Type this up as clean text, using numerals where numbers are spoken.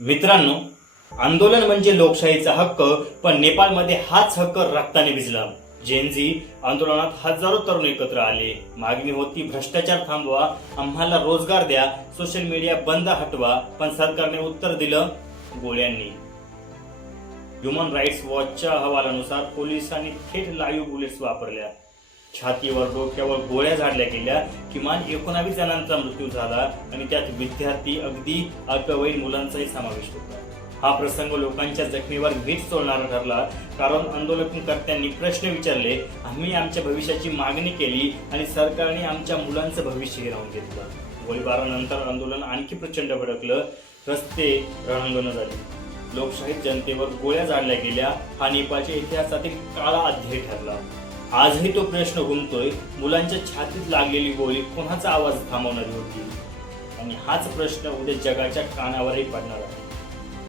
मित्रांनो, आंदोलन म्हणजे लोकशाहीचा हक्क, पण नेपाळमध्ये हाच हक्क रक्ताने भिजला. जेनझी आंदोलनात हजारो तरुण एकत्र आले. मागणी होती भ्रष्टाचार थांबवा, आम्हाला रोजगार द्या, सोशल मीडिया बंद हटवा. पण सरकारने उत्तर दिलं गोळ्यांनी. ह्युमन राईट्स वॉचच्या अहवालानुसार पोलिसांनी थेट लाईव्ह बुलेट्स वापरल्या, छातीवर डोक्यावर गोळ्या झाडल्या गेल्या. किमान 19 जणांचा मृत्यू झाला आणि त्यात विद्यार्थी, अगदी अल्पवयीन मुलांचाही समावेश होता. हा प्रसंग लोकांच्या जखमीवर मीठ सोडणारा ठरला, कारण आंदोलनकर्त्यांनी प्रश्न विचारले, आम्ही आमच्या भविष्याची मागणी केली आणि सरकारने आमच्या मुलांचं भविष्य हिरावून घेतलं. गोळीबारानंतर आंदोलन आणखी प्रचंड भडकलं, रस्ते रणांगण झाली, लोकशाहीत जनतेवर गोळ्या झाडल्या गेल्या. हा नेपाळच्या इतिहासातील काळा अध्याय ठरला. आजही तो प्रश्न घुमतोय, मुलांच्या छातीत लागलेली गोळी कोणाचा आवाज थांबवणारी होती? आणि हाच प्रश्न उद्या जगाच्या कानावरही पडणार आहे.